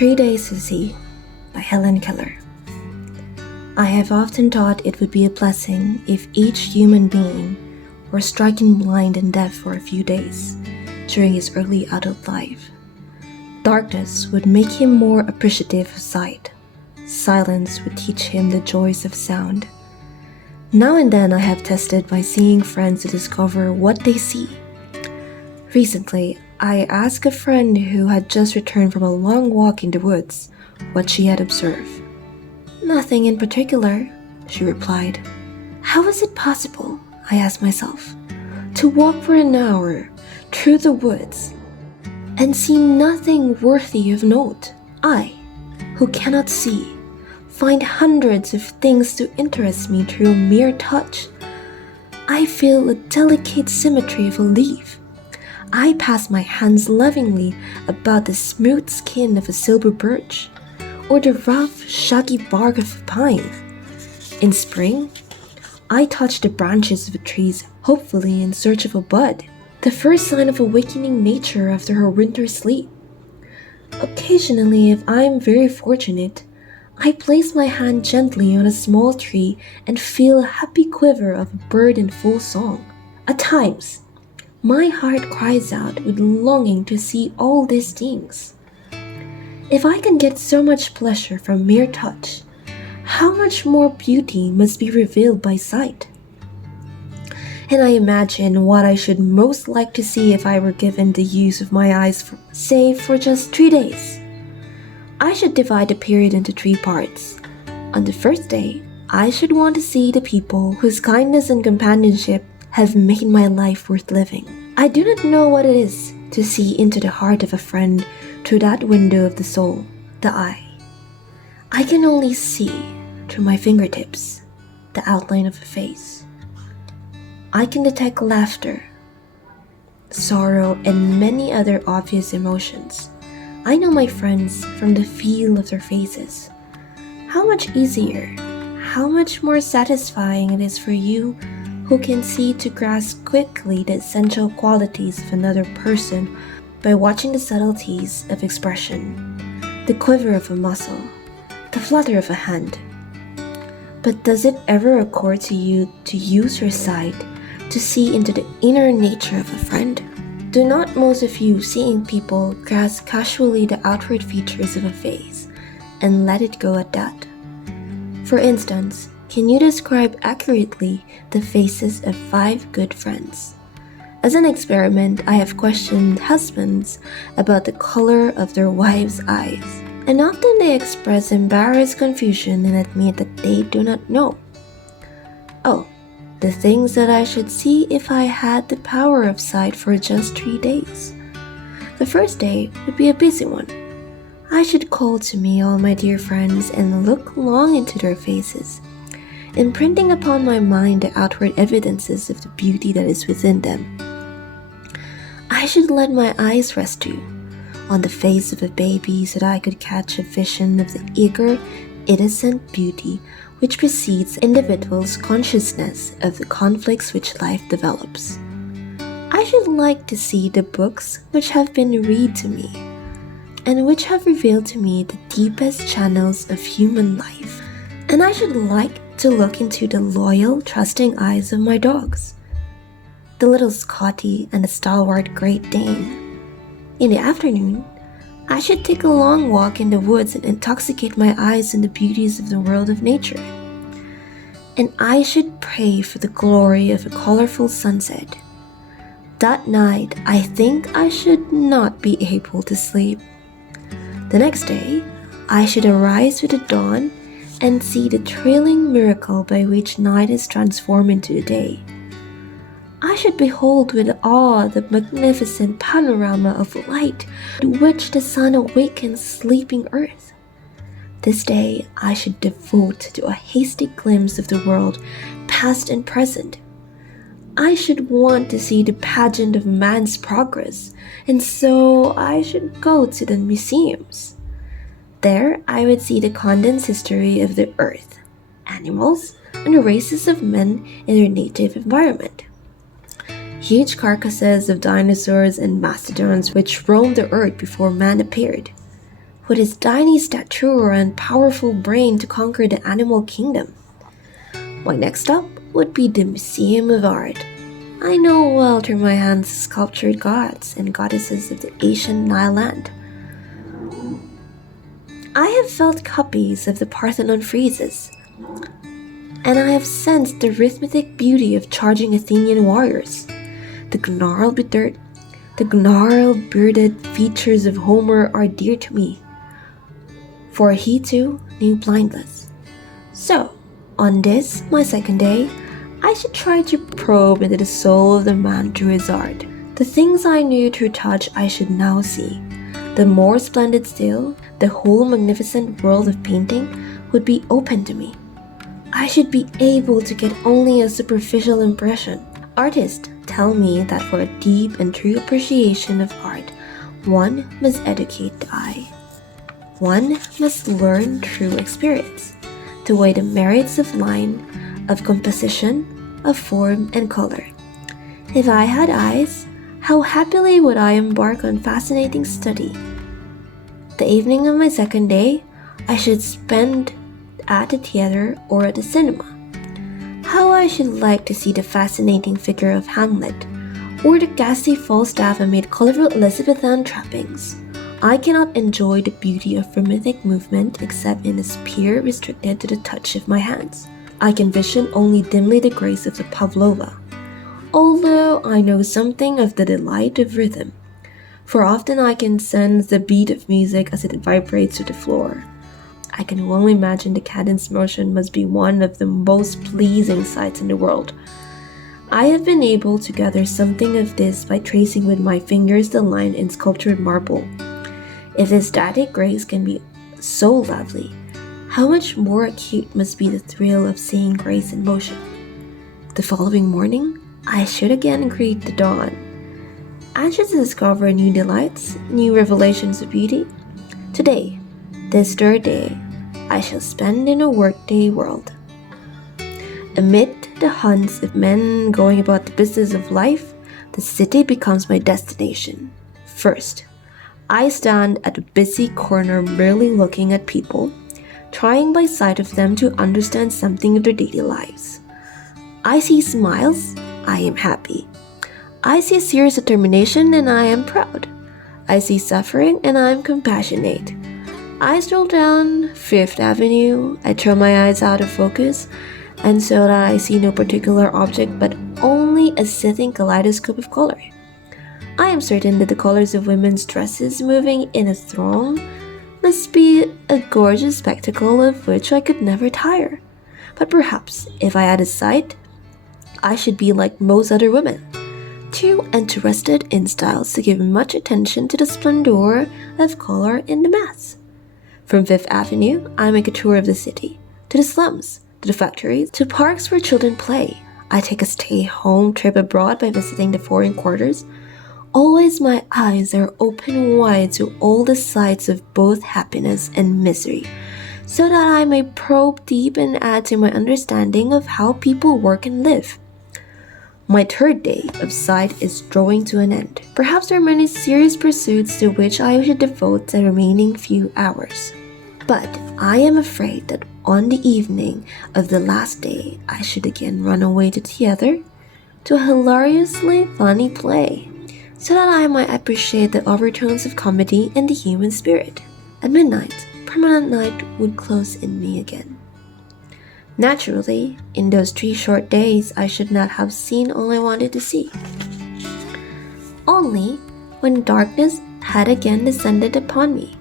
3 Days to See by Helen Keller. I have often thought it would be a blessing if each human being were striking blind and deaf for a few days during his early adult life. Darkness would make him more appreciative of sight. Silence would teach him the joys of sound. Now and then I have tested by seeing friends to discover what they see. Recently, I asked a friend who had just returned from a long walk in the woods what she had observed. "Nothing in particular," she replied. "How is it possible," I asked myself, "to walk for an hour through the woods and see nothing worthy of note? I, who cannot see, find hundreds of things to interest me through mere touch. I feel a delicate symmetry of a leaf. I pass my hands lovingly about the smooth skin of a silver birch, or the rough, shaggy bark of a pine. In spring, I touch the branches of trees, hopefully in search of a bud, the first sign of awakening nature after her winter sleep. Occasionally, if I am very fortunate, I place my hand gently on a small tree and feel a happy quiver of a bird in full song. At times, my heart cries out with longing to see all these things. If I can get so much pleasure from mere touch, how much more beauty must be revealed by sight? And I imagine what I should most like to see if I were given the use of my eyes for just 3 days. I should divide the period into 3 parts. On the first day, I should want to see the people whose kindness and companionship have made my life worth living. I do not know what it is to see into the heart of a friend through that window of the soul, the eye. I can only see, through my fingertips, the outline of a face. I can detect laughter, sorrow, and many other obvious emotions. I know my friends from the feel of their faces. How much easier, how much more satisfying it is for you who can see to grasp quickly the essential qualities of another person by watching the subtleties of expression, the quiver of a muscle, the flutter of a hand. But does it ever occur to you to use your sight to see into the inner nature of a friend? Do not most of you seeing people grasp casually the outward features of a face and let it go at that? For instance, can you describe accurately the faces of 5 good friends? As an experiment, I have questioned husbands about the color of their wives' eyes, and often they express embarrassed confusion and admit that they do not know. Oh, the things that I should see if I had the power of sight for just 3 days. The first day would be a busy one. I should call to me all my dear friends and look long into their faces, imprinting upon my mind the outward evidences of the beauty that is within them. I should let my eyes rest too on the face of a baby so that I could catch a vision of the eager, innocent beauty which precedes individual's consciousness of the conflicts which life develops. I should like to see the books which have been read to me and which have revealed to me the deepest channels of human life. And I should like to look into the loyal, trusting eyes of my dogs, the little Scotty and the stalwart Great Dane. In the afternoon, I should take a long walk in the woods and intoxicate my eyes in the beauties of the world of nature. And I should pray for the glory of a colorful sunset. That night, I think I should not be able to sleep. The next day, I should arise with the dawn and see the thrilling miracle by which night is transformed into the day. I should behold with awe the magnificent panorama of light with which the sun awakens sleeping earth. This day I should devote to a hasty glimpse of the world, past and present. I should want to see the pageant of man's progress, and so I should go to the museums. There I would see the condensed history of the earth, animals, and the races of men in their native environment. Huge carcasses of dinosaurs and mastodons which roamed the earth before man appeared. with his tiny stature and powerful brain to conquer the animal kingdom. My next stop would be the Museum of Art. I know well through my hands sculptured gods and goddesses of the ancient Nile land. I have felt copies of the Parthenon friezes, and I have sensed the rhythmic beauty of charging Athenian warriors. The gnarled bearded features of Homer are dear to me, for he too knew blindness. So, on this, my second day, I should try to probe into the soul of the man through his art. The things I knew through touch I should now see. The more splendid still, the whole magnificent world of painting would be open to me. I should be able to get only a superficial impression. Artists tell me that for a deep and true appreciation of art, one must educate the eye. One must learn through experience to weigh the merits of line, of composition, of form and color. If I had eyes, how happily would I embark on fascinating study. The evening of my second day, I should spend at the theater or at the cinema. How I should like to see the fascinating figure of Hamlet, or the ghastly Falstaff amid colorful Elizabethan trappings. I cannot enjoy the beauty of rhythmic movement except in a sphere restricted to the touch of my hands. I can vision only dimly the grace of the pavlova, although I know something of the delight of rhythm, for often I can sense the beat of music as it vibrates to the floor. I can well imagine the cadence motion must be one of the most pleasing sights in the world. I have been able to gather something of this by tracing with my fingers the line in sculptured marble. If this static grace can be so lovely, how much more acute must be the thrill of seeing grace in motion. The following morning, I should again greet the dawn, anxious to discover new delights, new revelations of beauty. Today, this third day, I shall spend in a workday world. Amid the hunts of men going about the business of life, the city becomes my destination. First, I stand at a busy corner merely looking at people, trying by sight of them to understand something of their daily lives. I see smiles, I am happy. I see serious determination and I am proud. I see suffering and I am compassionate. I stroll down Fifth Avenue, I throw my eyes out of focus, and so that I see no particular object but only a sitting kaleidoscope of color. I am certain that the colors of women's dresses moving in a throng must be a gorgeous spectacle of which I could never tire. But perhaps, if I had a sight, I should be like most other women, too interested in styles to give much attention to the splendor of color in the mass. From Fifth Avenue, I make a tour of the city, to the slums, to the factories, to parks where children play. I take a stay-home trip abroad by visiting the foreign quarters. Always my eyes are open wide to all the sides of both happiness and misery, so that I may probe deep and add to my understanding of how people work and live. My third day of sight is drawing to an end. Perhaps there are many serious pursuits to which I should devote the remaining few hours. But I am afraid that on the evening of the last day, I should again run away to theater, to a hilariously funny play, so that I might appreciate the overtones of comedy and the human spirit. At midnight, permanent night would close in me again. Naturally, in those 3 short days, I should not have seen all I wanted to see. Only when darkness had again descended upon me,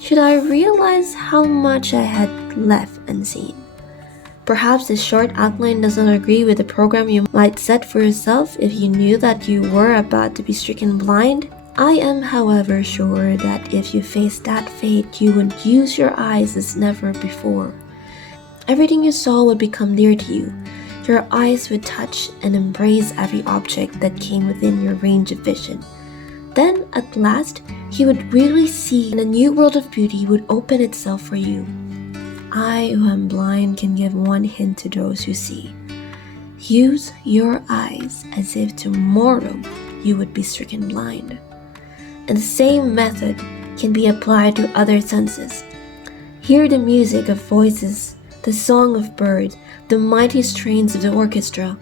should I realize how much I had left unseen. Perhaps this short outline does not agree with the program you might set for yourself if you knew that you were about to be stricken blind. I am, however, sure that if you faced that fate, you would use your eyes as never before. Everything you saw would become dear to you. Your eyes would touch and embrace every object that came within your range of vision. Then, at last, you would really see, and a new world of beauty would open itself for you. I, who am blind, can give one hint to those who see. Use your eyes as if tomorrow you would be stricken blind. And the same method can be applied to other senses. Hear the music of voices, the song of birds, the mighty strains of the orchestra,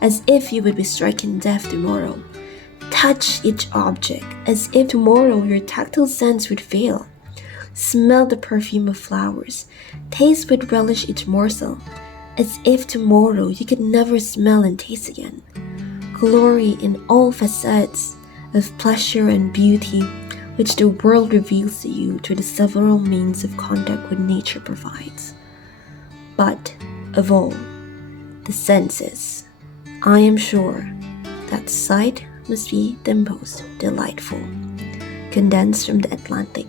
as if you would be stricken deaf tomorrow. Touch each object, as if tomorrow your tactile sense would fail. Smell the perfume of flowers. Taste with relish each morsel, as if tomorrow you could never smell and taste again. Glory in all facets of pleasure and beauty which the world reveals to you through the several means of contact which nature provides. But, of all, the senses, I am sure that sight must be the most delightful. Condensed from the Atlantic